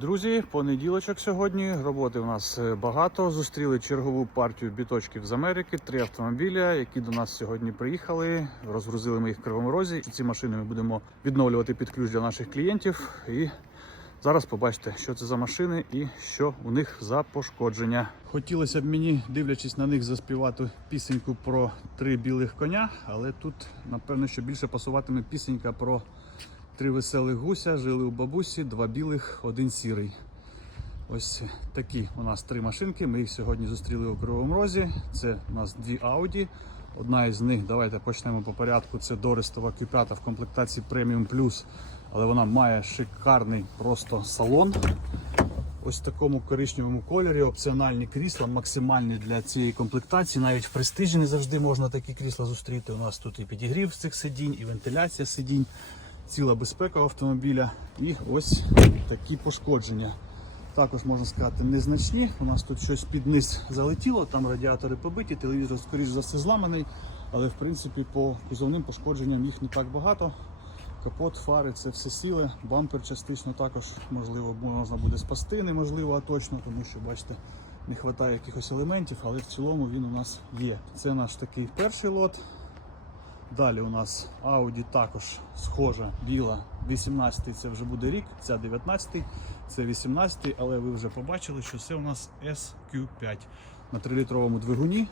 Друзі, понеділочок сьогодні. Роботи у нас е, багато. Зустріли чергову партію біточків з Америки. Три автомобіля, які до нас сьогодні приїхали. Розгрузили ми їх в Кривому Розі. І ці машини ми будемо відновлювати під ключ для наших клієнтів. І зараз побачите, що це за машини і що у них за пошкодження. Хотілося б мені, дивлячись на них, заспівати пісеньку про три білих коня, але тут, напевно, що більше пасуватиме пісенька про. Три веселих гуся жили у бабусі, два білих, один сірий. Ось такі у нас три машинки. Ми їх сьогодні зустріли у Кривому Розі. Це у нас дві Audi. Одна із них, давайте почнемо по порядку. Це Дористова Q5 в комплектації Premium Plus. Але вона має шикарний просто салон. Ось в такому коричневому кольорі, опціональні крісла, максимальні для цієї комплектації. Навіть в престижі не завжди можна такі крісла зустріти. У нас тут і підігрів з цих сидінь, і вентиляція сидінь ціла безпека автомобіля і ось такі пошкодження. Також можна сказати незначні. У нас тут щось під низ залетіло, там радіатори побиті, телевізор, скоріш за все, зламаний, але в принципі по кузовним пошкодженням їх не так багато. Капот, фари, це все сіле, бампер частично також можливо можна буде спасти, неможливо, а точно, тому що бачите, не вистачає якихось елементів, але в цілому він у нас є. Це наш такий перший лот. Далі у нас Audi також схожа, біла. 18-й це вже буде рік, ця 19-й, це 18-й, але ви вже побачили, що це у нас SQ5 на 3-літровому двигуні.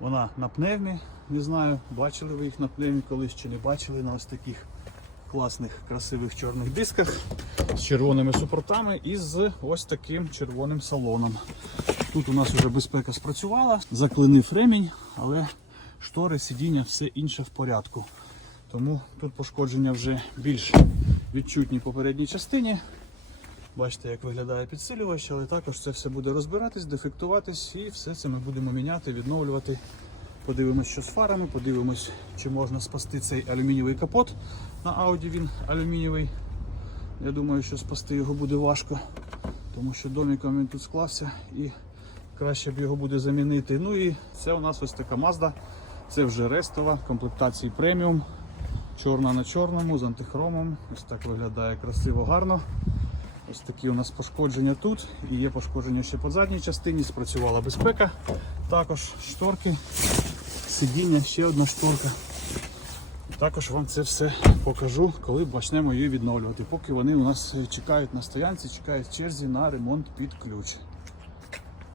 Вона на пневмі, не знаю, бачили ви їх на пневмі колись чи не бачили на ось таких класних красивих чорних дисках з червоними супортами і з ось таким червоним салоном. Тут у нас вже безпека спрацювала, заклинив ремінь, але штори, сидіння, все інше в порядку. Тому тут пошкодження вже більш відчутні по передній частині. Бачите, як виглядає підсилювач, але також це все буде розбиратись, дефектуватись і все це ми будемо міняти, відновлювати. Подивимось, що з фарами, подивимось, чи можна спасти цей алюмінієвий капот. На Audi він алюмінієвий. Я думаю, що спасти його буде важко, тому що доміком він тут склався і краще б його буде замінити. Ну і це у нас ось така Mazda. Це вже рестова, комплектації преміум. Чорна на чорному з антихромом. Ось так виглядає красиво, гарно. Ось такі у нас пошкодження тут. І є пошкодження ще по задній частині. Спрацювала безпека. Також шторки, сидіння, ще одна шторка. Також вам це все покажу, коли почнемо її відновлювати. Поки вони у нас чекають на стоянці, чекають в черзі на ремонт під ключ.